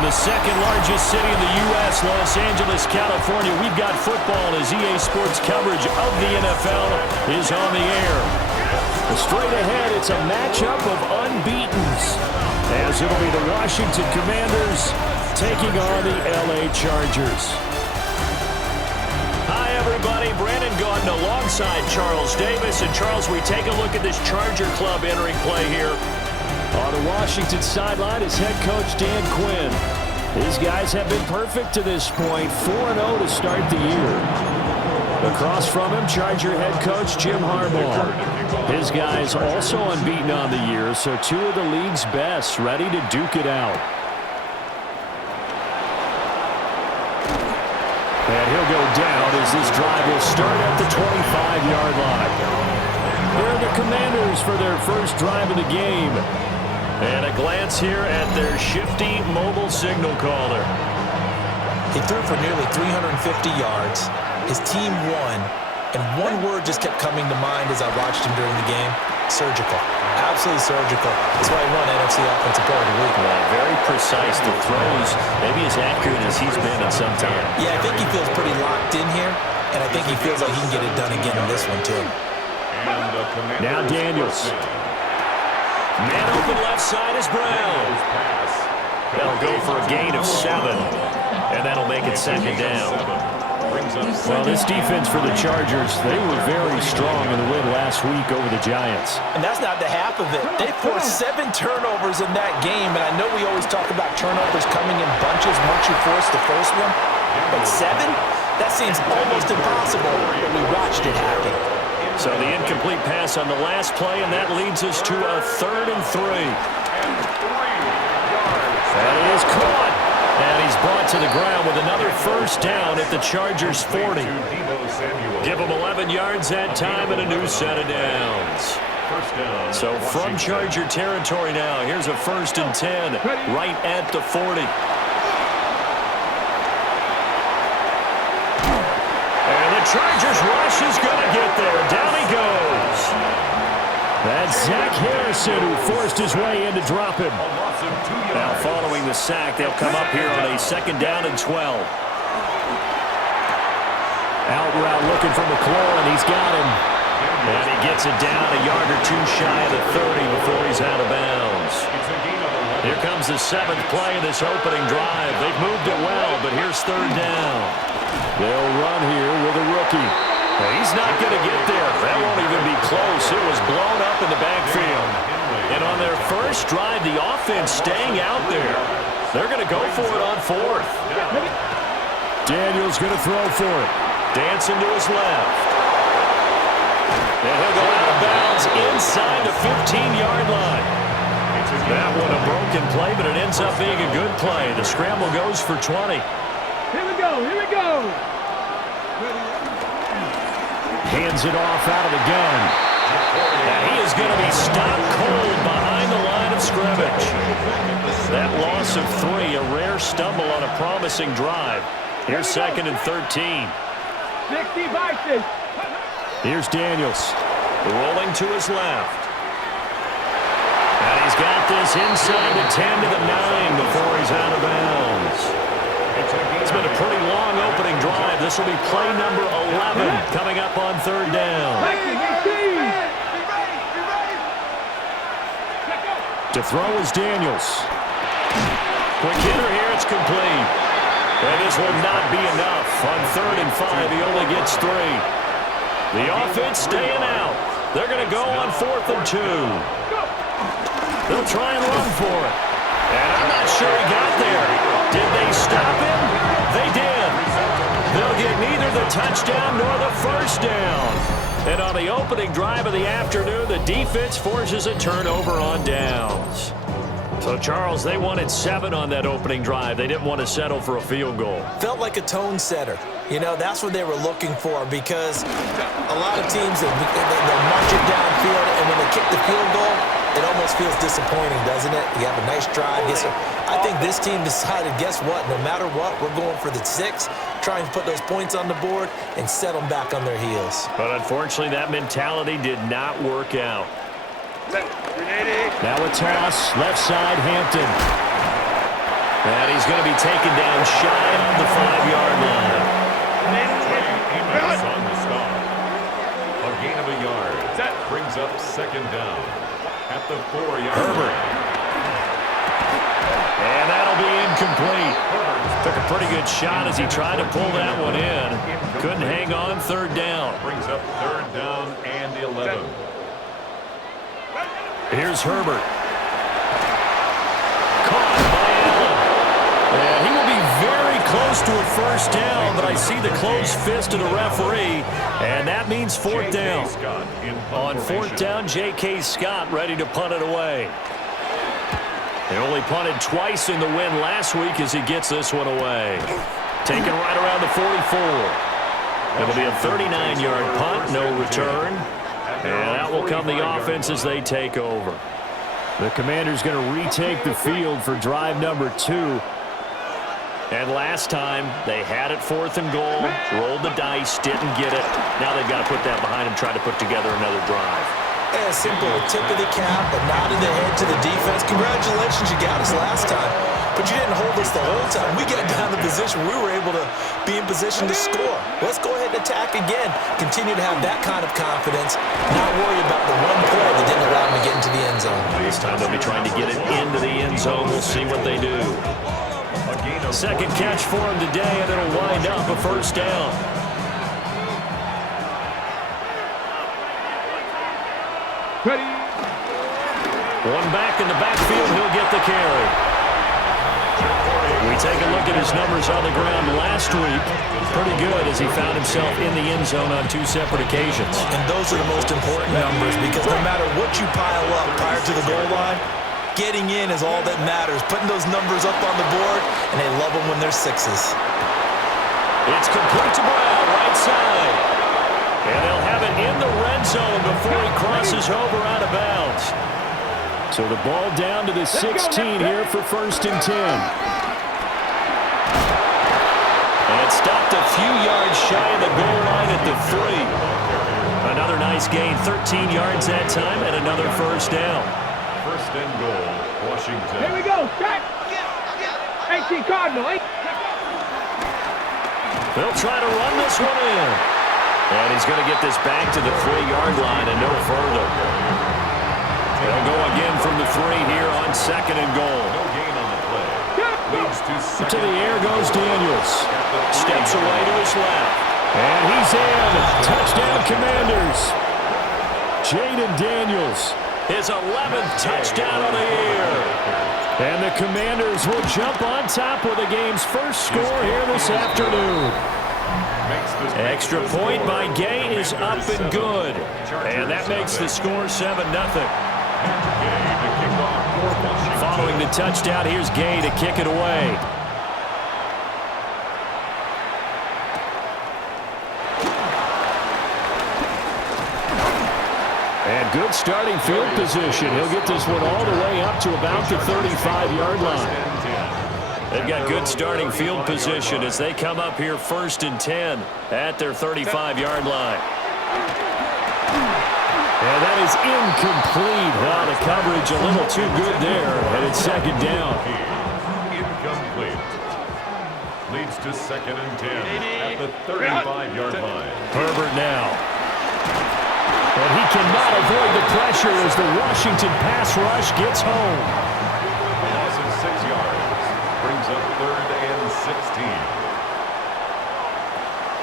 From the second largest city in the U.S., Los Angeles, California, we've got football as EA Sports coverage of the NFL is on the air. Straight ahead, it's a matchup of unbeatens, as it'll be the Washington Commanders taking on the L.A. Chargers. Hi, everybody. Brandon Gaudin alongside Charles Davis. And, Charles, we take a look at this Charger club entering play here. On the Washington sideline is head coach Dan Quinn. These guys have been perfect to this point, 4-0 to start the year. Across from him, Charger head coach Jim Harbaugh. His guys also unbeaten on the year, so two of the league's best ready to duke it out. And he'll go down as this drive will start at the 25-yard line. Here are the Commanders for their first drive of the game. And a glance here at their shifty mobile signal caller. He threw for nearly 350 yards. His team won. And one word just kept coming to mind as I watched him during the game. Surgical. Absolutely surgical. That's why he won NFC Offensive Player of the Week. Yeah, very precise. The throws, maybe as accurate as he's been in some time. Yeah, I think he feels pretty locked in here. And I think he feels like he can get it done again in this one, too. Now Daniels. Man open left side is Brown. That'll go for a gain of 7. And that'll make it second down. Well, this defense for the Chargers, they were very strong in the win last week over the Giants. And that's not the half of it. They forced 7 turnovers in that game. And I know we always talk about turnovers coming in bunches once you force the first one. But 7? That seems almost impossible. But we watched it happen. So the incomplete pass on the last play, and that leads us to a 3rd and 3. That is caught. And he's brought to the ground with another first down at the Chargers' 40. Give him 11 yards that time and a new set of downs. So from Charger territory now, here's a 1st and 10 right at the 40. Chargers rush is going to get there. Down he goes. That's Zach Harrison who forced his way in to drop him. Now following the sack, they'll come up here on a 2nd down and 12. Out route looking for McLaurin. He's got him. And he gets it down a yard or two shy of the 30 before he's out of bounds. Here comes the 7th play of this opening drive. They've moved it well, but here's 3rd down. They'll run here with a rookie. He's not going to get there. That won't even be close. It was blown up in the backfield. And on their first drive, the offense staying out there. They're going to go for it on 4th. Daniels going to throw for it. Dancing to his left. And he'll go out of bounds inside the 15-yard line. That one a broken play, but it ends up being a good play. The scramble goes for 20. Here we go, here we go. Hands it off out of the gun. And he is going to be stopped cold behind the line of scrimmage. That loss of 3, a rare stumble on a promising drive. Here's 2nd and 13. 60. Here's Daniels. Rolling to his left. And he's got this inside the 10 to the 9 before he's out of bounds. It's been a pretty long opening drive. This will be play number 11 coming up on 3rd down. To throw is Daniels. Quick hitter here, it's complete. And this will not be enough. On 3rd and 5, he only gets 3. The offense staying out. They're going to go on 4th and 2. They'll try and run for it. And I'm not sure he got there. Did they stop him? They did. They'll get neither the touchdown nor the first down. And on the opening drive of the afternoon, the defense forces a turnover on downs. So, Charles, they wanted 7 on that opening drive. They didn't want to settle for a field goal. Felt like a tone setter. You know, that's what they were looking for because a lot of teams, they'll march it downfield, and when they kick the field goal, it almost feels disappointing, doesn't it? You have a nice drive. I think this team decided, guess what? No matter what, we're going for the 6, trying to put those points on the board and set them back on their heels. But unfortunately, that mentality did not work out. Now a toss, left side, Hampton. And he's going to be taken down shy of the 5-yard line. On the stop. A gain of a yard. That brings up second down at the 4-yard line. And that'll be incomplete. Took a pretty good shot as he tried to pull that one in. Couldn't hang on. Third down. Brings up third down and 11. Here's Herbert. Caught by Allen. And he will be very close to a first down, but I see the closed fist of the referee, and that means fourth down. On fourth down, J.K. Scott ready to punt it away. They only punted twice in the win last week as he gets this one away. Taken right around the 44. It'll be a 39-yard punt, no return. And that will come the offense as they take over. The Commanders going to retake the field for drive number 2. And last time, they had it fourth and goal, rolled the dice, didn't get it. Now they've got to put that behind them, try to put together another drive. A simple tip of the cap, a nod of the head to the defense. Congratulations, you got us last time. But you didn't hold us the whole time. We got down the position. We were able to be in position to score. Let's go ahead and attack again. Continue to have that kind of confidence. Not worry about the one play that didn't allow them to get into the end zone. This time they'll be trying to get it into the end zone. We'll see what they do. Second catch for him today, and it'll wind up a first down. Ready. One back in the backfield, he'll get the carry. We take a look at his numbers on the ground last week. Pretty good as he found himself in the end zone on 2 separate occasions. And those are the most important numbers because no matter what you pile up prior to the goal line, getting in is all that matters. Putting those numbers up on the board, and they love them when they're 6s. It's complete to Brown, right side. And they'll have it in the red zone before he crosses over out of bounds. So the ball down to the 16 here for first and 10. And stopped a few yards shy of the goal line at the 3. Another nice gain, 13 yards that time, and another first down. First and goal, Washington. Here we go. Set. 18 Cardinal. They'll try to run this one in. And he's going to get this back to the 3-yard line and no further. They'll go again from the 3 here on second and goal. No gain on the play. Leads to second. To the air goes Daniels. Steps away to his left. And he's in. Touchdown, Commanders. Jaden Daniels. His 11th touchdown of the year. And the Commanders will jump on top with the game's first score here this afternoon. Extra point by Gay is up and good. And that makes the score 7-0. Following the touchdown, here's Gay to kick it away. And good starting field position. He'll get this one all the way up to about the 35-yard line. They've got good starting field position as they come up here first and 10 at their 35-yard line. And that is incomplete. Well, the coverage a little too good there, and it's second down. Incomplete. Leads to second and 10 at the 35-yard line. Herbert now. And he cannot avoid the pressure as the Washington pass rush gets home. A loss of 6 yards. Brings up third and 16.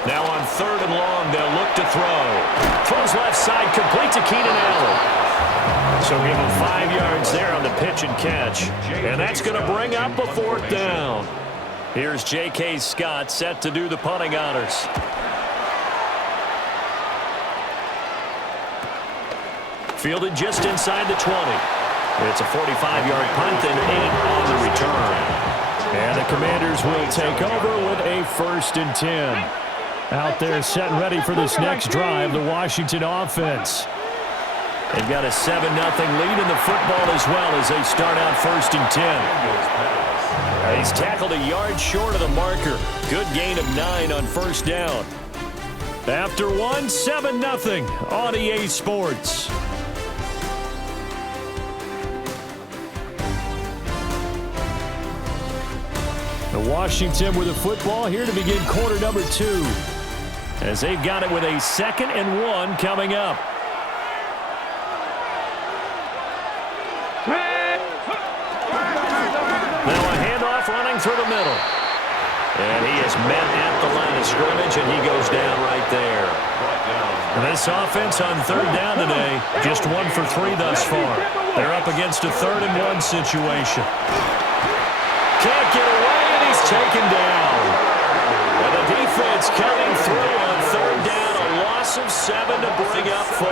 Now on third and long, they'll look to throw. Throws left side, complete to Keenan Allen. So give him 5 yards there on the pitch and catch. And that's going to bring up a fourth down. Here's J.K. Scott set to do the punting honors. Fielded just inside the 20. It's a 45-yard punt and 8 on the return. And the Commanders will take over with a first and 10. Out there set and ready for this next drive, the Washington offense. They've got a 7-0 lead in the football as well as they start out first and 10. He's tackled a yard short of the marker. Good gain of 9 on first down. After one, 7-0 on EA Sports. Washington with the football here to begin quarter number 2. As they've got it with a 2nd and 1 coming up. Now a handoff running through the middle. And he is met at the line of scrimmage, and he goes down right there. This offense on 3rd down today, just 1 for 3 thus far. They're up against a 3rd and 1 situation. Can't get away, and he's taken down. And the defense coming through on 3rd down, a loss of 7 to bring up 4.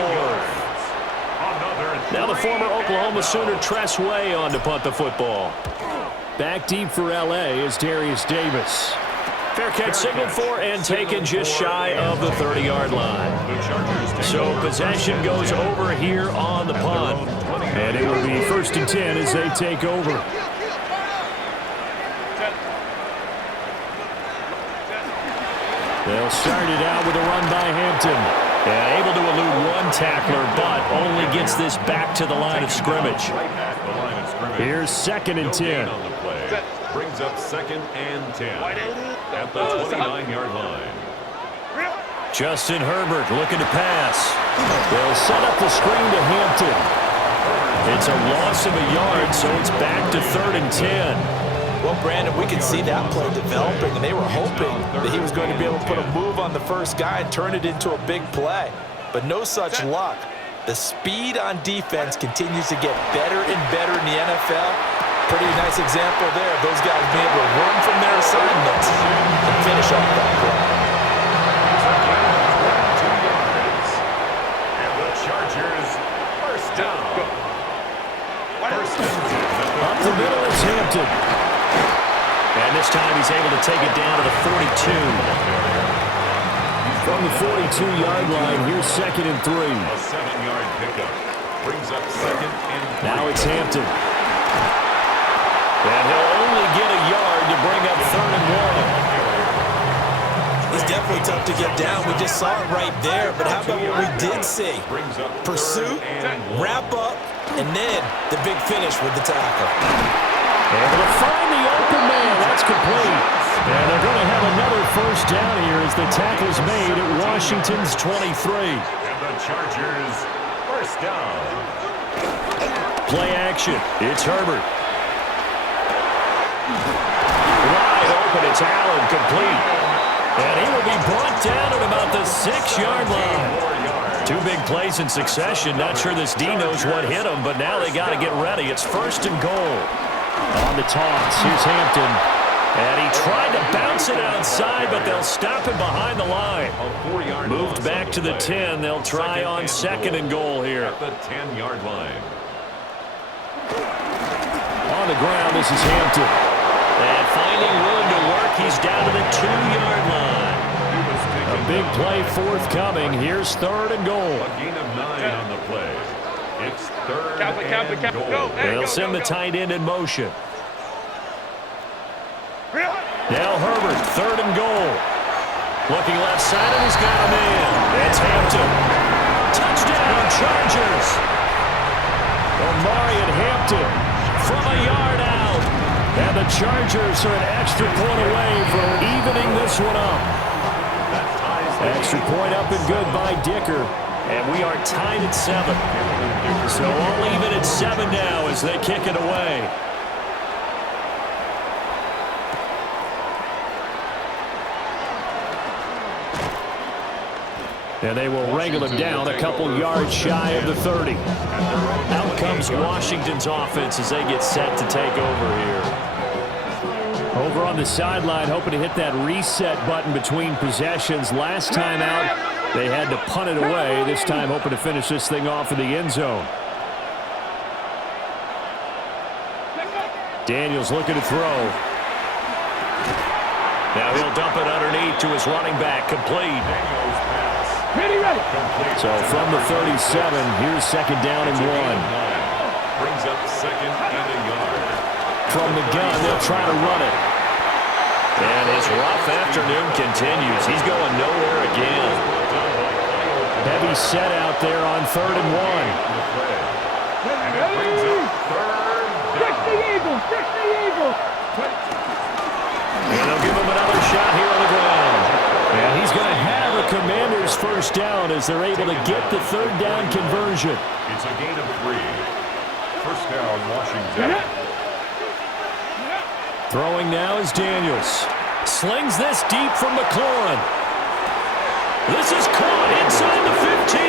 Now the former Oklahoma Sooner Tress Way on to punt the football. Back deep for L.A. is Darius Davis. Fair catch signaled for and taken just shy of the 30-yard line. So possession goes over here on the punt. And it will be 1st and 10 as they take over. They'll start it out with a run by Hampton. And able to elude 1 tackler, but only gets this back to the line of scrimmage. Here's 2nd and 10. Brings up 2nd and 10 at the 29-yard line. Justin Herbert looking to pass. They'll set up the screen to Hampton. It's a loss of a yard, so it's back to 3rd and 10. Well, Brandon, we could see that play developing, and they were hoping that he was going to be able to put a move on the first guy and turn it into a big play. But no such luck. The speed on defense continues to get better and better in the NFL. Pretty nice example there of those guys being able to run from their assignments and finish off that play. And the Chargers, first down. Up the middle, it's Hampton. And this time he's able to take it down to the 42. From the 42-yard line, here's 2nd and 3. A 7-yard pickup. Brings up 2nd and 3. Now it's Hampton. And he'll only get a yard to bring up 3rd and 1. He's definitely tough to get down. We just saw it right there. But how about what we did see? Pursuit, wrap up, and then the big finish with the tackle. Able to find the open man. That's complete. And they're going to have another 1st down here as the tackle's made at Washington's 23. And the Chargers, 1st down. Play action. It's Herbert. Wide open. It's Allen, complete. And he will be brought down at about the 6-yard line. 2 big plays in succession. Not sure this D knows what hit him, but now they got to get ready. It's 1st and goal. On the toss, here's Hampton. And he tried to bounce it outside, but they'll stop him behind the line. Moved back to the 10. They'll try on 2nd and goal here. At the 10-yard line. On the ground, this is Hampton. And finding room to work, he's down to the 2-yard line. A big play forthcoming. Here's 3rd and goal. A gain of 9 on the play. It's 3rd and goal. They'll send the tight end in motion. Now Herbert, 3rd and goal. Looking left side, and he's got him in. That's Hampton. Touchdown, Chargers. Omarion Hampton from a yard out. And the Chargers are an extra point away from evening this one up. Extra point up and good by Dicker. And we are tied at 7. So all even at 7 now as they kick it away. And they will wrangle him down a couple yards shy of the 30. Out comes Washington's offense as they get set to take over here. Over on the sideline, hoping to hit that reset button between possessions. Last time out, they had to punt it away. This time, hoping to finish this thing off in the end zone. Daniels looking to throw. Now he'll dump it underneath to his running back. Complete. Ready, ready. So from the 37, here's 2nd down and 1. Brings up 2nd and a yard. From the gun, they'll try to run it. And his rough afternoon continues. He's going nowhere again. Heavy set out there on 3rd and 1. And it brings up 3rd down. Fix the Eagles! Fix the Eagles! And they'll give him another shot here on the ground. And he's going to have a Commanders first down as they're able to get the third down conversion. It's a gain of 3. First down, Washington. Throwing now is Daniels. Slings this deep from McLaurin. This is caught inside the 15.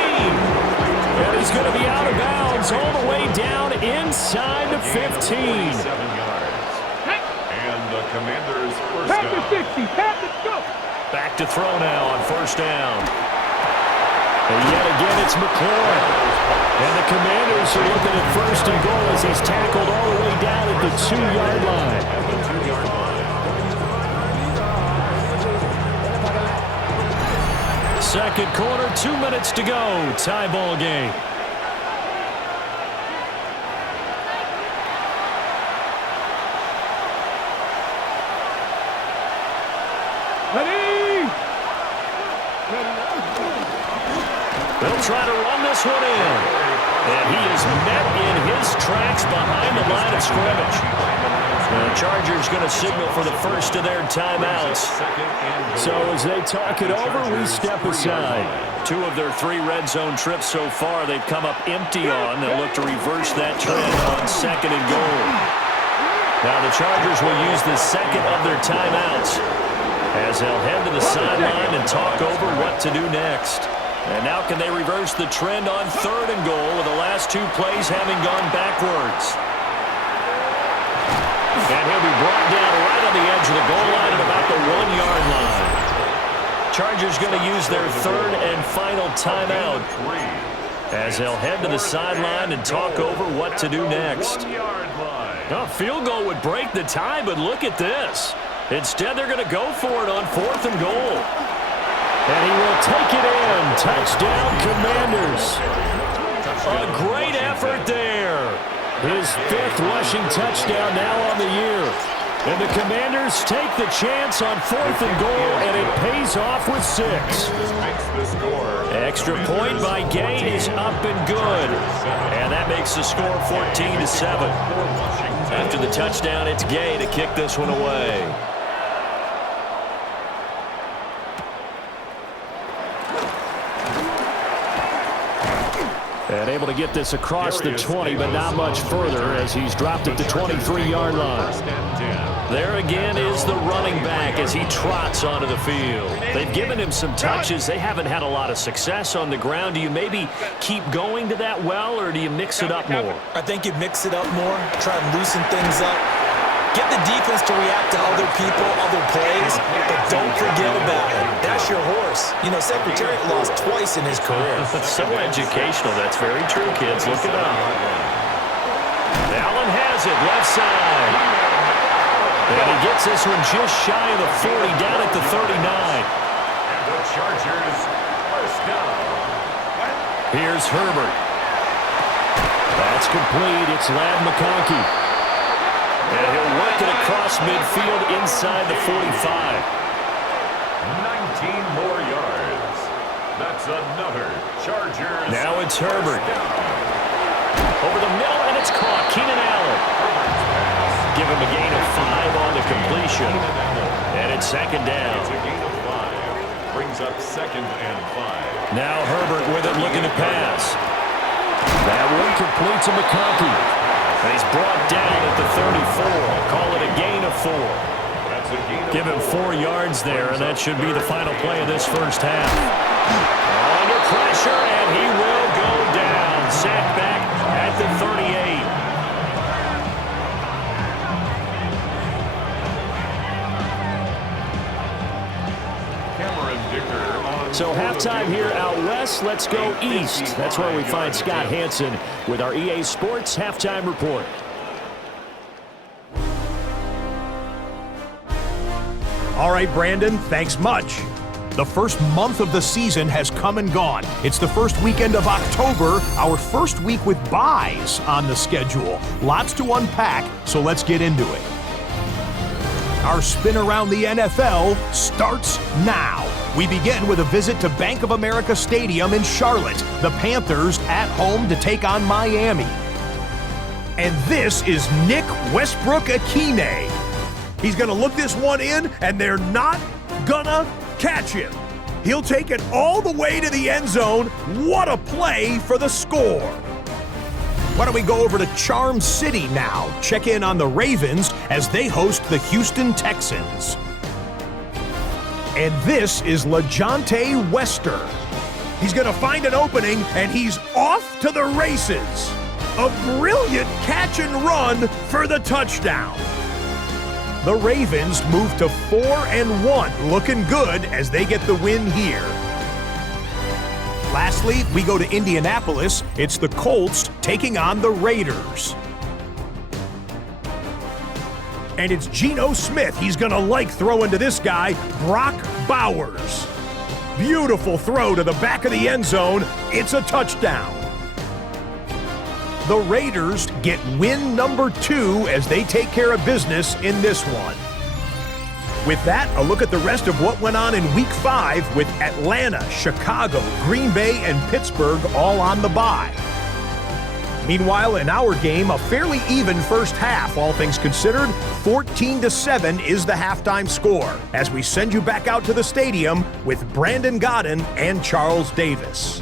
And he's going to be out of bounds all the way down inside the 15. 7 yards. And the Commanders first Pass down. the 60. Pass it. Go. Back to throw now on first down. And yet again, it's McLaurin. And the Commanders are looking at first and goal as he's tackled all the way down at the 2-yard line. At the 2-yard line. Second quarter, 2 minutes to go. Tie ball game. Ready. They'll try to run this one in. And he is met in his tracks behind the line of scrimmage. The Chargers going to signal for the first of their timeouts. So as they talk it over, we step aside. 2 of their 3 red zone trips so far they've come up empty on. They'll look to reverse that trend on second and goal. Now the Chargers will use the second of their timeouts as they'll head to the sideline and talk over what to do next. And now can they reverse the trend on third and goal with the last 2 plays having gone backwards. And he'll be brought down right on the edge of the goal line at about the 1-yard line. Chargers going to use their third and final timeout as they'll head to the sideline and talk over what to do next. A field goal would break the tie, but look at this. Instead, they're going to go for it on fourth and goal. And he will take it in. Touchdown, Commanders. A great effort there. His 5th rushing touchdown now on the year. And the Commanders take the chance on fourth and goal, and it pays off with 6. Extra point by Gay is up and good. And that makes the score 14-7. After the touchdown, it's Gay to kick this one away. And able to get this across the 20, but not much further as he's dropped at the 23-yard line. There again is the running back as he trots onto the field. They've given him some touches. They haven't had a lot of success on the ground. Do you maybe keep going to that well, or do you mix it up more? I think you mix it up more, try to loosen things up. Get the defense to react to other people, other plays, but don't forget about it. That's your horse. You know, Secretariat lost twice in his career. So educational. That's very true, kids. Look it up. Allen has it, left side. And he gets this one just shy of the 40, down at the 39. And the Chargers first down. Here's Herbert. That's complete. It's Ladd McConkey. And he'll work it across midfield inside the 45. 19 more yards. That's another Chargers. Now it's Herbert. Over the middle, and it's caught. Keenan Allen. Give him a gain of 5 on the completion. And it's second down. It's a gain of 5. Brings up second and 5. Now Herbert with it, looking to pass. That one complete to McConkey. And he's brought down at the 34. Call it a gain of 4. That's a gain of Give him 4 yards there, and that should be the final play of this first half. Under pressure, and he will go down. Sacked back at the 38. So halftime here out west. Let's go east. That's where we find Scott Hansen with our EA Sports Halftime Report. All right, Brandon, thanks much. The first month of the season has come and gone. It's the first weekend of October, our first week with byes on the schedule. Lots to unpack, so let's get into it. Our spin around the NFL starts now. We begin with a visit to Bank of America Stadium in Charlotte. The Panthers at home to take on Miami. And this is Nick Westbrook-Akine. He's going to look this one in, and they're not gonna catch him. He'll take it all the way to the end zone. What a play for the score. Why don't we go over to Charm City now? Check in on the Ravens as they host the Houston Texans. And this is LaJohntay Wester. He's going to find an opening, and he's off to the races. A brilliant catch and run for the touchdown. The Ravens move to 4-1, looking good as they get the win here. Lastly, we go to Indianapolis. It's the Colts taking on the Raiders. And it's Geno Smith. He's going to like throwing to this guy, Brock Bowers. Beautiful throw to the back of the end zone. It's a touchdown. The Raiders get win number 2 as they take care of business in this one. With that, a look at the rest of what went on in Week 5 with Atlanta, Chicago, Green Bay, and Pittsburgh all on the bye. Meanwhile, in our game, a fairly even first half, all things considered. 14-7 is the halftime score as we send you back out to the stadium with Brandon Godden and Charles Davis.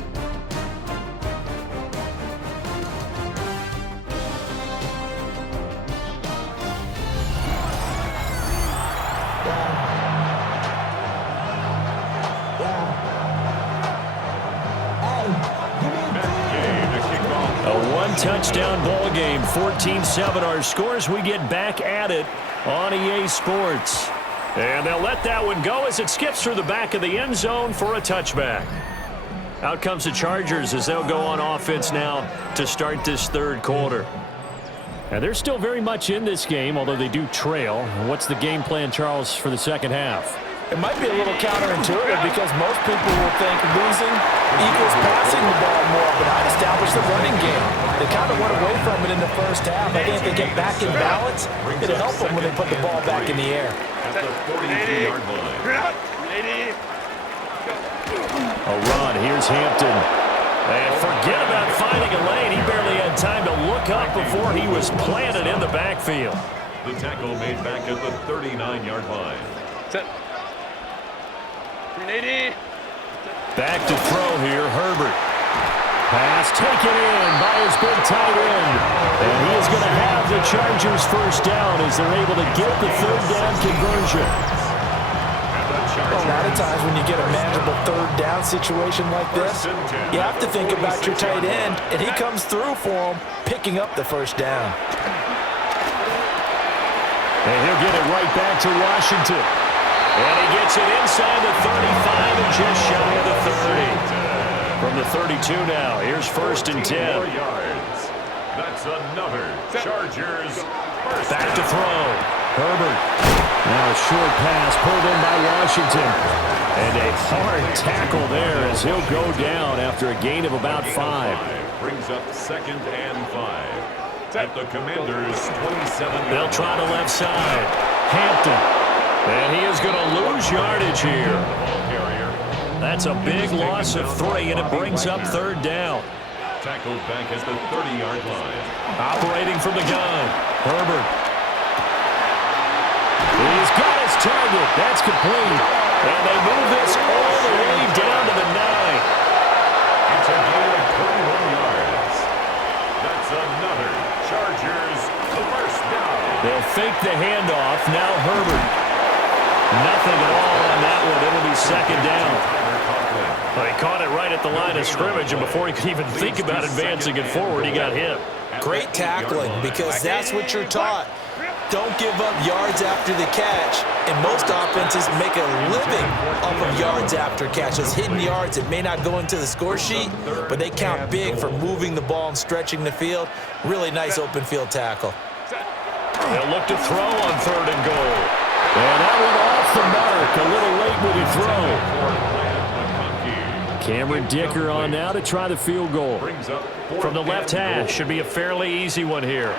Touchdown ball game, 14-7 our scores. We get back at it on EA Sports. And they'll let that one go as it skips through the back of the end zone for a touchback. Out comes the Chargers as they'll go on offense now to start this third quarter. And they're still very much in this game, although they do trail. What's the game plan, Charles, for the second half? It might be a little counterintuitive because most people will think losing equals passing the ball more, but I'd establish the running game. They kind of went away from it in the first half. I think if they get back in balance, it'll help them when they put the ball back in the air. At the 43-yard line. A run. Here's Hampton. And forget about finding a lane. He barely had time to look up before he was planted in the backfield. The tackle made back at the 39-yard line. Set. 380. Back to throw here, Herbert. Pass taken in by his big tight end. And he is going to have the Chargers first down as they're able to get the third down conversion. Well, a lot of times when you get a manageable third down situation like this, you have to think about your tight end, and he comes through for him, picking up the first down. And he'll get it right back to Washington. And he gets it inside the 35 and just shy of the 30. From the 32 now, here's 1st and 10. 4 yards. That's another Chargers first Back down. to throw. Herbert. Now a short pass pulled in by Washington. And a hard tackle there as he'll go down after a gain of about 5. Brings up 2nd and 5. At the Commanders' 27. They'll try the left side. Hampton. And he is going to lose yardage here. That's a big loss of 3, and it brings up 3rd down. Tackled back at the 30-yard line. Operating from the gun. Herbert. He's got his target. That's complete. And they move this all the way down to the 9. It's a gain of 21 yards. That's another Chargers first down. They'll fake the handoff. Now Herbert. Nothing at all on that one. It'll be 2nd down. Well, he caught it right at the line of scrimmage, and before he could even think about advancing it forward, he got hit. Great tackling, because that's what you're taught. Don't give up yards after the catch. And most offenses make a living off of yards after catches. Hidden yards, it may not go into the score sheet, but they count big for moving the ball and stretching the field. Really nice open field tackle. They'll look to throw on 3rd and goal. And that one off the mark. A little late with the throw. Cameron Dicker on now to try the field goal. From the left hash. Should be a fairly easy one here.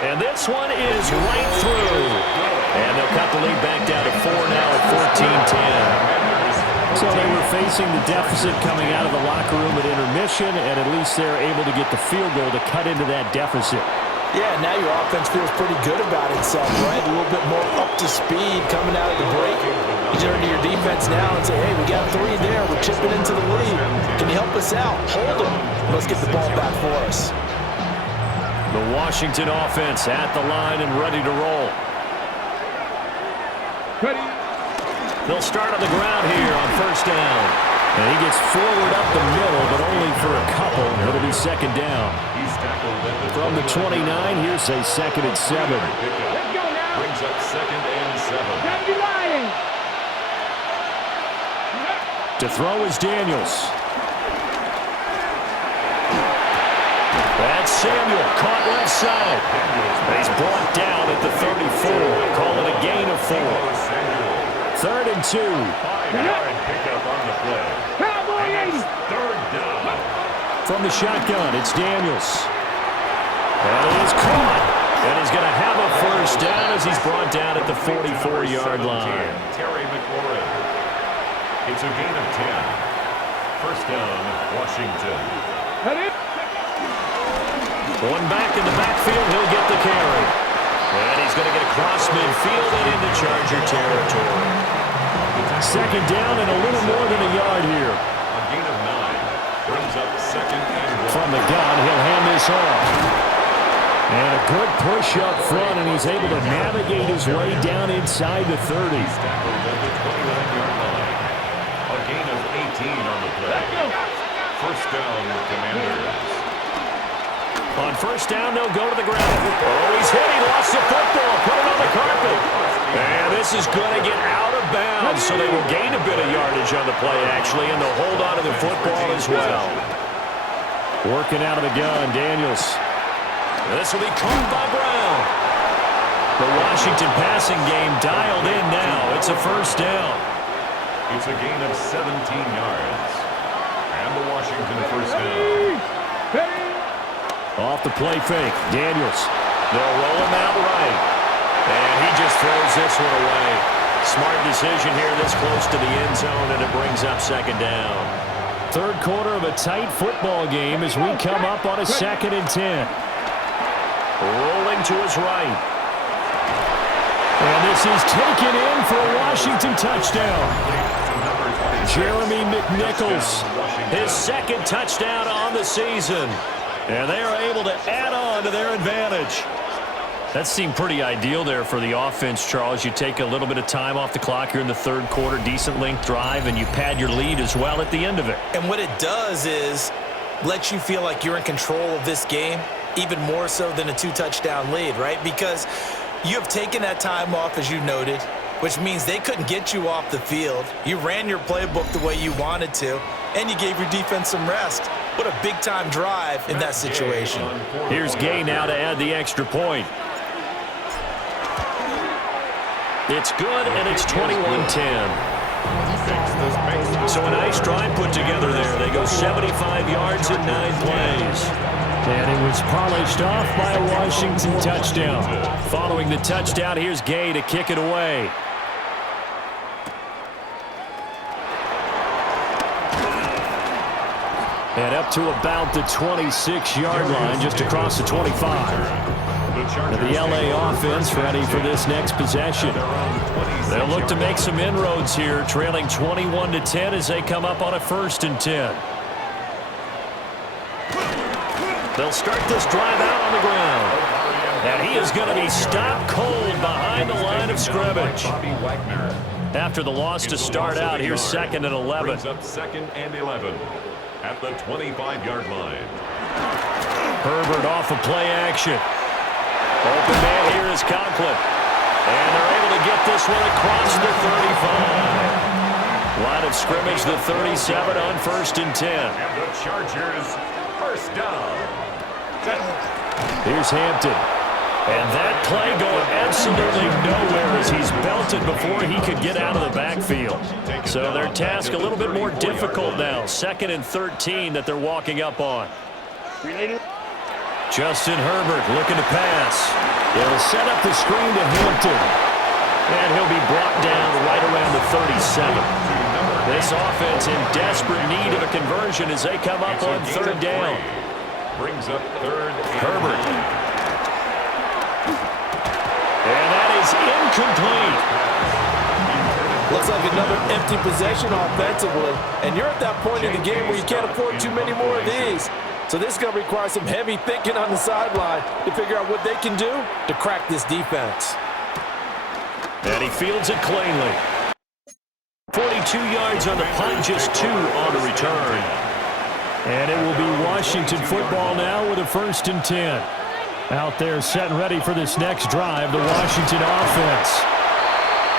And this one is right through. And they'll cut the lead back down to 4 now at 14-10. So they were facing the deficit coming out of the locker room at intermission, and at least they're able to get the field goal to cut into that deficit. Yeah, now your offense feels pretty good about itself, right? A little bit more up to speed coming out of the break. You turn to your defense now and say, hey, we got 3 there. We're chipping into the lead. Can you help us out? Hold them. Let's get the ball back for us. The Washington offense at the line and ready to roll. They'll start on the ground here on first down. And he gets forward up the middle, but only for a couple. It'll be second down. From the 29, here's a 2nd and 7. Brings up 2nd and 7. To throw is Daniels. That's Samuel, caught left side. He's brought down at the 34. Call it a gain of 4. 3rd and 2. 5-yard pickup on the play. And it's 3rd down. From the shotgun, it's Daniels. And he's caught. And he's going to have a first down as he's brought down at the 44-yard line. Terry McLaurin. It's a gain of 10. First down, Washington. One back in the backfield, he'll get the carry. And he's going to get across midfield and into Charger territory. Second down and a little more than a yard here. A gain of 9. Brings up 2nd and 1. From the gun, he'll hand this off. And a good push up front, and he's able to navigate his way down inside the 30. Tackled at the 29-yard line. A gain of 18 on the play. First down, Commanders. On first down, they'll go to the ground. Oh, he's hit. He lost the football. Put it on the carpet. And this is going to get out of bounds, so they will gain a bit of yardage on the play, actually, and they'll hold on to the football as well. Working out of the gun, Daniels. This will be caught by Brown. The Washington passing game dialed in now. It's a first down. It's a gain of 17 yards. And the Washington first down. Off the play fake, Daniels. They'll roll him out right. And he just throws this one away. Smart decision here this close to the end zone, and it brings up second down. Third quarter of a tight football game as we come up on a 2nd and 10. Rolling to his right. And this is taken in for a Washington touchdown. Jeremy McNichols, his 2nd touchdown on the season. And they are able to add on to their advantage. That seemed pretty ideal there for the offense, Charles. You take a little bit of time off the clock here in the third quarter, decent length drive, and you pad your lead as well at the end of it. And what it does is let you feel like you're in control of this game, even more so than a 2-touchdown lead, right? Because you have taken that time off, as you noted, which means they couldn't get you off the field. You ran your playbook the way you wanted to, and you gave your defense some rest. What a big-time drive in that situation. Here's Gay now to add the extra point. It's good, and it's 21-10. So a nice drive put together there. They go 75 yards in 9 plays. And it was polished off by a Washington touchdown. Following the touchdown, here's Gay to kick it away. And up to about the 26-yard line, just across the 25. The LA offense ready for this next possession. They'll look to make some inroads here, trailing 21-10 as they come up on a 1st and 10. They'll start this drive out on the ground. And he is going to be stopped cold behind the line of scrimmage. After the loss to start out, here's 2nd and 11. Brings up 2nd and 11 at the 25-yard line. Herbert off of play action. Open man here is Conklin. And they're able to get this one across the 35. Line of scrimmage, the 37 on 1st and 10. And the Chargers first down. Here's Hampton. And that play going absolutely nowhere as he's belted before he could get out of the backfield. So their task a little bit more difficult now. 2nd and 13 that they're walking up on. Justin Herbert looking to pass. He'll set up the screen to Hampton. And he'll be brought down right around the 37. This offense in desperate need of a conversion as they come up on 3rd down. Brings up 3rd and Herbert. incomplete. Looks like another empty possession offensively. And you're at that point in the game where you can't afford too many more of these. So this is going to require some heavy thinking on the sideline to figure out what they can do to crack this defense. And he fields it cleanly. 42 yards on the punt, just 2 on the return. And it will be Washington football now with a 1st and 10. Out there set and ready for this next drive, the Washington offense.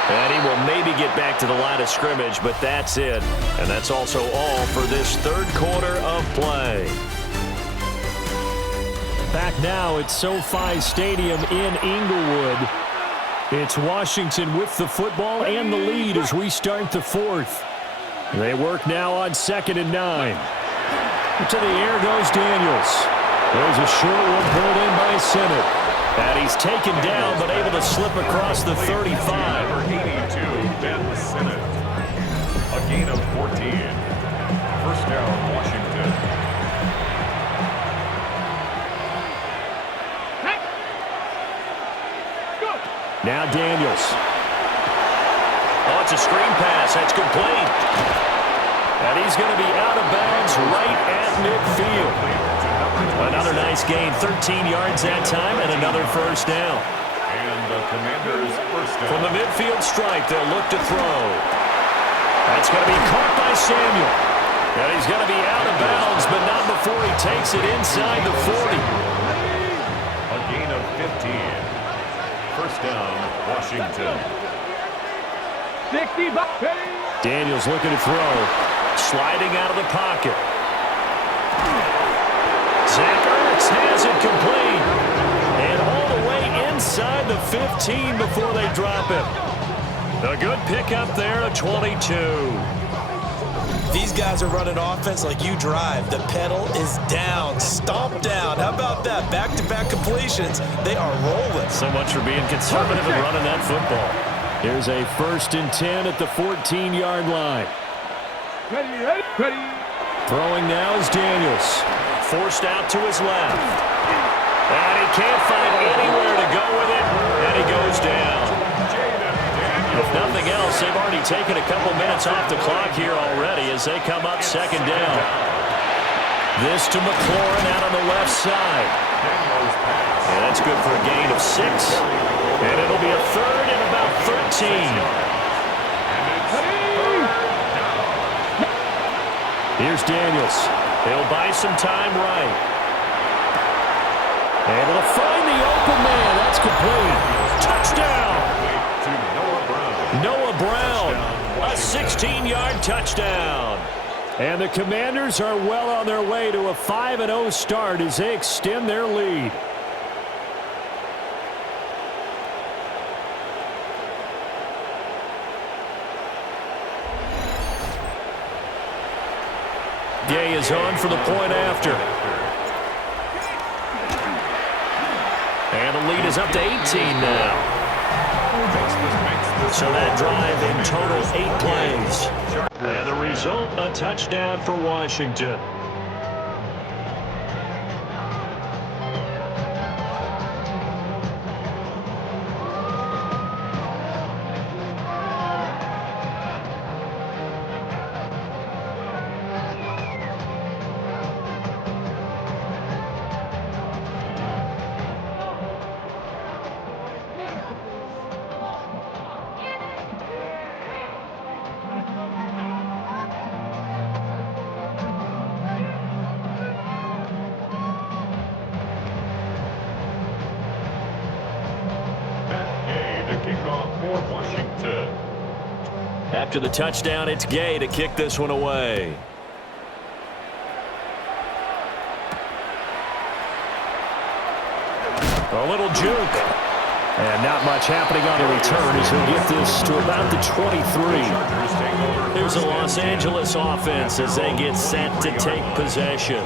And he will maybe get back to the line of scrimmage, but that's it. And that's also all for this 3rd quarter of play. Back now at SoFi Stadium in Inglewood. It's Washington with the football and the lead as we start the 4th. They work now on 2nd and 9. To the air goes Daniels. There's a short one pulled in by Sinnott. And he's taken down but able to slip across the 35. Number 82, Ben Sinnott. A gain of 14. 1st down, Washington. Now Daniels. Oh, it's a screen pass. That's complete. And he's going to be out of bounds right at midfield. Another nice gain. 13 yards that time and another 1st down. And the Commanders' 1st down. From the midfield stripe, they'll look to throw. That's going to be caught by Samuel. And he's going to be out of bounds, but not before he takes it inside the 40. A gain of 15. 1st down, Washington. 60 back. Daniels looking to throw. Sliding out of the pocket. Zach Ertz has it complete. And all the way inside the 15 before they drop him. A good pickup there, a 22. These guys are running offense like you drive. The pedal is down, stomp down. How about that? Back-to-back completions. They are rolling. So much for being conservative and running that football. Here's a 1st and 10 at the 14-yard line. Ready. Throwing now is Daniels. Forced out to his left. And he can't find anywhere to go with it. And he goes down. If nothing else, they've already taken a couple minutes off the clock here already as they come up 2nd down. This to McLaurin out on the left side. And that's good for a gain of 6. And it'll be a 3rd and about 13. Here's Daniels. He'll buy some time right. Able to find the open man. That's complete. Touchdown. Noah Brown, a 16-yard touchdown. And the Commanders are well on their way to a 5-0 start as they extend their lead. Gay is on for the point after. And the lead is up to 18 now. So that drive in total 8 plays. And the result, a touchdown for Washington. After the touchdown, it's Gay to kick this one away. A little juke. And not much happening on the return as he'll get this to about the 23. There's a Los Angeles offense as they get set to take possession.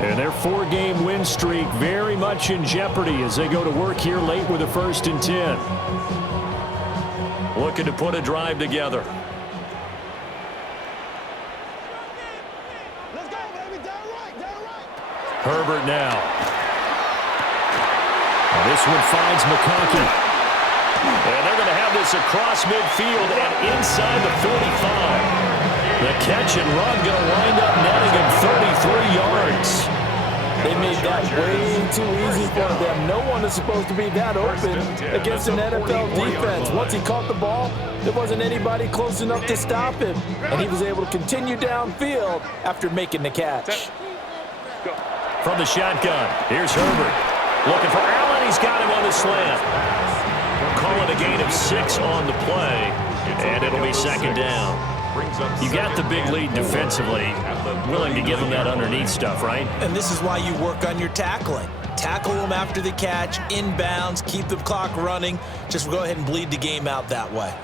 And their 4-game win streak very much in jeopardy as they go to work here late with a 1st and 10. Looking to put a drive together. Let's go, baby. Down right. Herbert now. And this one finds McConkey. And they're going to have this across midfield and inside the 45. The catch and run going to wind up netting him 33 yards. They made that way too easy for them. No one is supposed to be that open against an NFL defense. Once he caught the ball, there wasn't anybody close enough to stop him. And he was able to continue downfield after making the catch. From the shotgun, here's Herbert. Looking for Allen. He's got him on the slant. We'll call it a gain of 6 on the play, and it'll be second down. You got the big lead defensively, willing to give them that underneath stuff, right? And this is why you work on your tackling. Tackle them after the catch, inbounds, keep the clock running. Just go ahead and bleed the game out that way.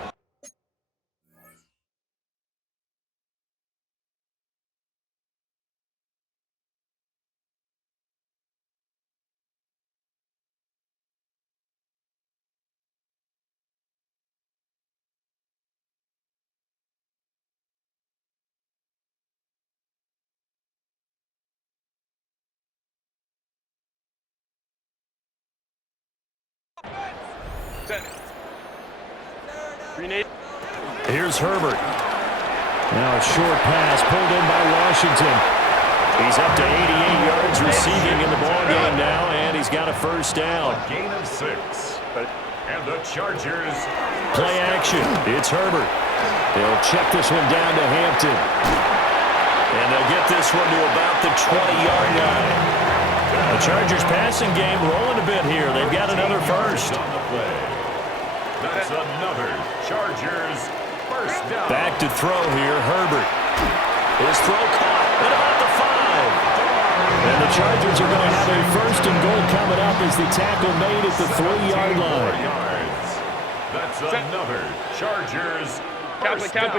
Here's Herbert. Now a short pass pulled in by Washington. He's up to 88 yards receiving in the ballgame now, and he's got a first down. A gain of 6. And the Chargers. Play action. It's Herbert. They'll check this one down to Hampton. And they'll get this one to about the 20-yard line. The Chargers passing game rolling a bit here. They've got another first. That's another Chargers first down. Back to throw here, Herbert. His throw caught at about the 5. And the Chargers are going to have a first and goal coming up as the tackle made at the 3-yard line. That's another Chargers first down.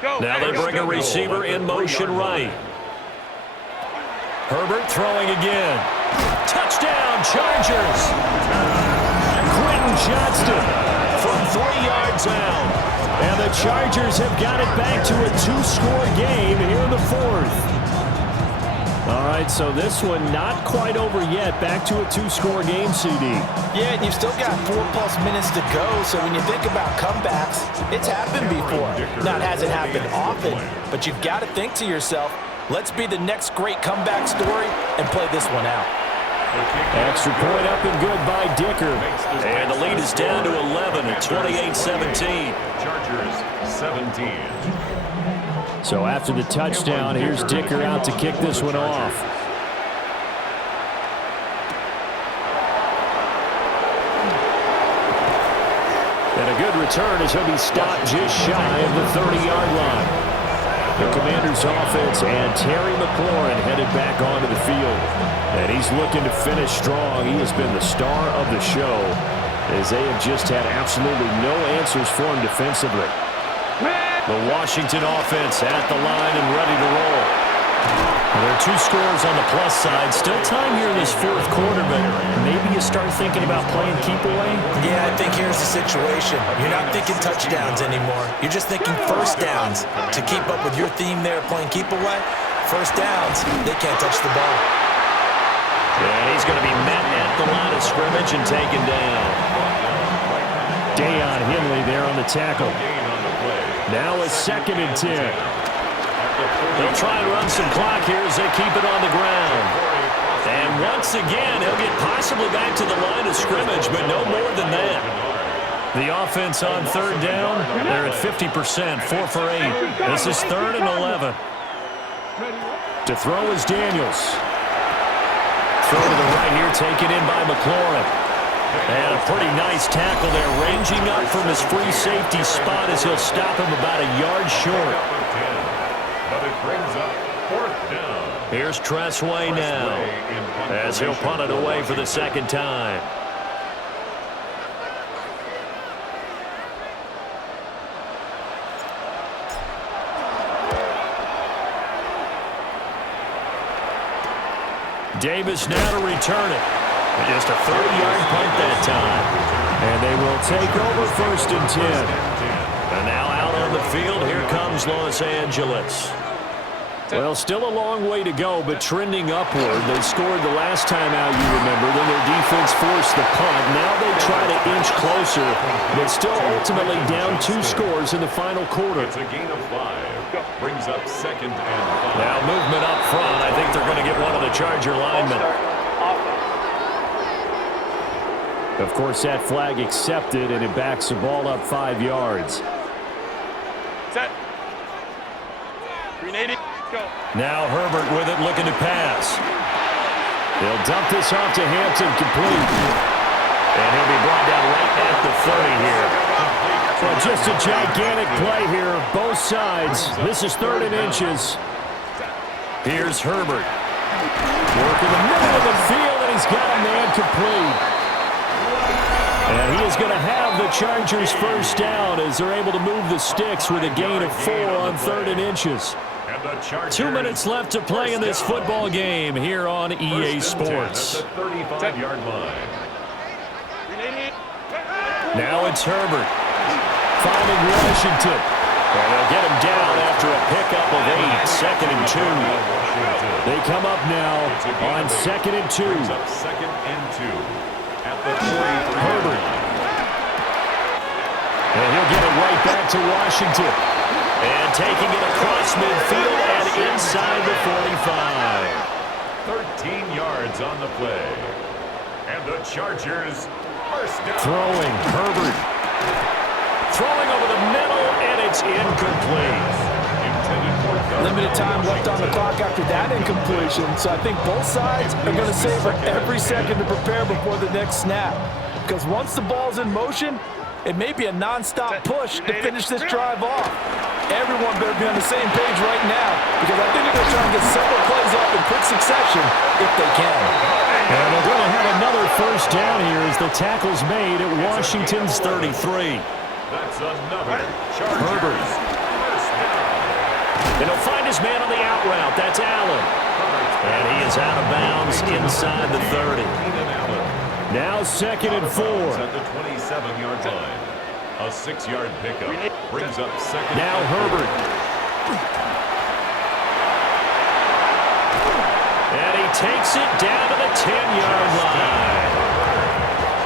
Go. Now they bring a receiver in motion right. Herbert throwing again. Touchdown, Chargers. Quentin Johnston from 3 yards out. And the Chargers have got it back to a 2-score game here in the 4th. All right, so this one not quite over yet. Back to a 2-score game, CD. Yeah, and you've still got 4+ minutes to go, so when you think about comebacks, it's happened before. Now, it hasn't happened often, but you've got to think to yourself, let's be the next great comeback story and play this one out. Extra point up and good by Dicker. And the lead is down to 11 at 28-17. Chargers 17. So after the touchdown, here's Dicker out to kick this one off. And a good return as he'll be stopped just shy of the 30-yard line. The Commanders' offense and Terry McLaurin headed back onto the field. And he's looking to finish strong. He has been the star of the show as they have just had absolutely no answers for him defensively. The Washington offense at the line and ready to roll. Well, there are 2 scores on the plus side. Still time here in this 4th quarter, but maybe you start thinking about playing keep away? Yeah, I think here's the situation. You're not thinking touchdowns anymore. You're just thinking first downs. To keep up with your theme there, playing keep away, first downs, they can't touch the ball. And he's going to be met at the line of scrimmage and taken down. Deion Henley there on the tackle. Now it's 2nd and 10. They'll try and run some clock here as they keep it on the ground. And once again, he'll get possibly back to the line of scrimmage, but no more than that. The offense on 3rd down, they're at 50%, 4 for 8. This is 3rd and 11. To throw is Daniels. Throw to the right here, taken in by McLaurin. And a pretty nice tackle there, ranging up from his free safety spot as he'll stop him about a yard short. But it brings up 4th down. Here's Tressway now as he'll punt it away for the 2nd time. Davis now to return it. Just a 30-yard punt that time. And they will take over 1st and 10. And now out on the field, here comes Los Angeles. Well, still a long way to go, but trending upward. They scored the last time out, you remember. Then their defense forced the punt. Now they try to inch closer, but still ultimately down 2 scores in the final quarter. It's a gain of 5. Brings up 2nd and 5. Now movement up front. I think they're going to get one of the Charger linemen. Of course, that flag accepted, and it backs the ball up 5 yards. Set. 380. Go. Now Herbert with it, looking to pass. They'll dump this off to Hampton, complete. And he'll be brought down right at the 30 here. Well, just a gigantic play here, both sides. This is 3rd and inches. Here's Herbert. Working the middle of the field, and he's got a man complete. And he is going to have the Chargers first down as they're able to move the sticks with a gain of 4 on 3rd and inches. 2 minutes left to play in this football game here on EA Sports. At the 35-yard line. Now it's Herbert finding Washington. And they'll get him down after a pickup of 8, 2nd and 2. They come up now on 2nd and 2. Brings up 2nd and 2 at the 43. Herbert. And he'll get it right back to Washington. And taking it across midfield and inside the 45. 13 yards on the play. And the Chargers first down. Throwing, Herbert. Throwing over the middle, and it's incomplete. Limited time left on the clock after that incompletion, so I think both sides are going to savor every second to prepare before the next snap. Because once the ball's in motion, it may be a non-stop push to finish this drive off. Everyone better be on the same page right now, because I think they're going to try and get several plays up in quick succession if they can. And they're going to have another first down here as the tackle's made at Washington's 33. That's another Chargers. Herbert. And he'll find his man on the out route. That's Allen. And he is out of bounds inside the 30. Now 2nd and 4. At the 27-yard line. A 6-yard pickup. Brings up 2nd. Now Herbert. And he takes it down to the 10-yard line.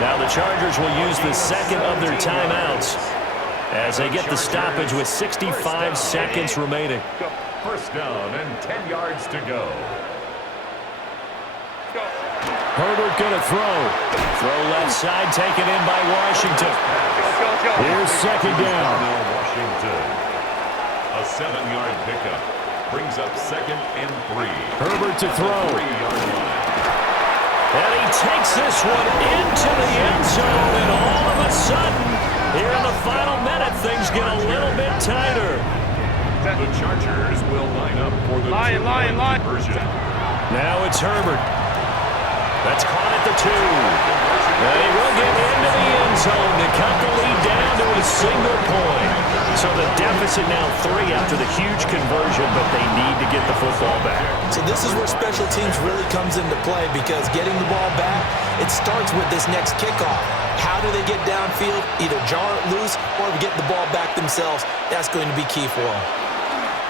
Now the Chargers will use the 2nd of their timeouts as they get the stoppage with 65 seconds remaining. First down and 10 yards to go. Herbert going to throw. Throw left side, taken in by Washington. Here's 2nd down. Washington. A 7-yard pickup. Brings up 2nd and 3. Herbert to throw. 3-yard line. And he takes this one into the end zone, and all of a sudden, here in the final minute, things get a little bit tighter. The Chargers will line up for the conversion. Now it's Herbert. That's caught at the 2. And he will get into the end zone to cut the lead down to a single point. So the deficit now 3 after the huge conversion, but they need to get the football back. So this is where special teams really comes into play, because getting the ball back, it starts with this next kickoff. How do they get downfield? Either jar it loose or get the ball back themselves. That's going to be key for them.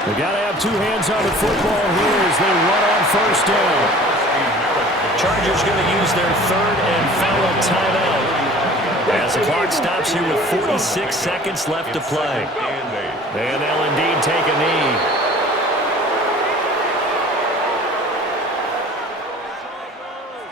They got to have 2 hands on the football here as they run on first down. Chargers going to use their 3rd and final timeout as the clock stops here with 46 seconds left to play. And they'll indeed take a knee.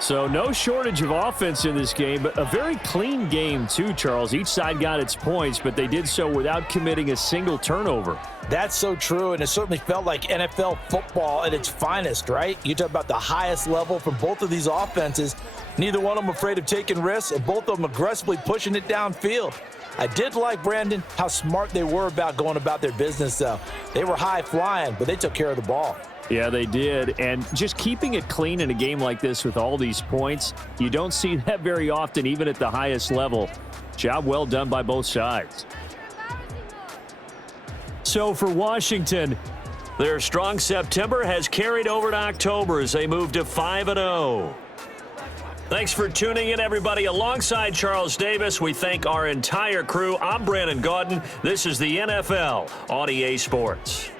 So no shortage of offense in this game, but a very clean game too, Charles. Each side got its points, but they did so without committing a single turnover. That's so true, and it certainly felt like NFL football at its finest, right? You talk about the highest level from both of these offenses. Neither one of them afraid of taking risks, and both of them aggressively pushing it downfield. I did like, Brandon, how smart they were about going about their business, though. They were high-flying, but they took care of the ball. Yeah, they did. And just keeping it clean in a game like this with all these points, you don't see that very often, even at the highest level. Job well done by both sides. So for Washington, their strong September has carried over to October as they move to 5-0. Thanks for tuning in, everybody. Alongside Charles Davis, we thank our entire crew. I'm Brandon Gaudin. This is the NFL on EA Sports.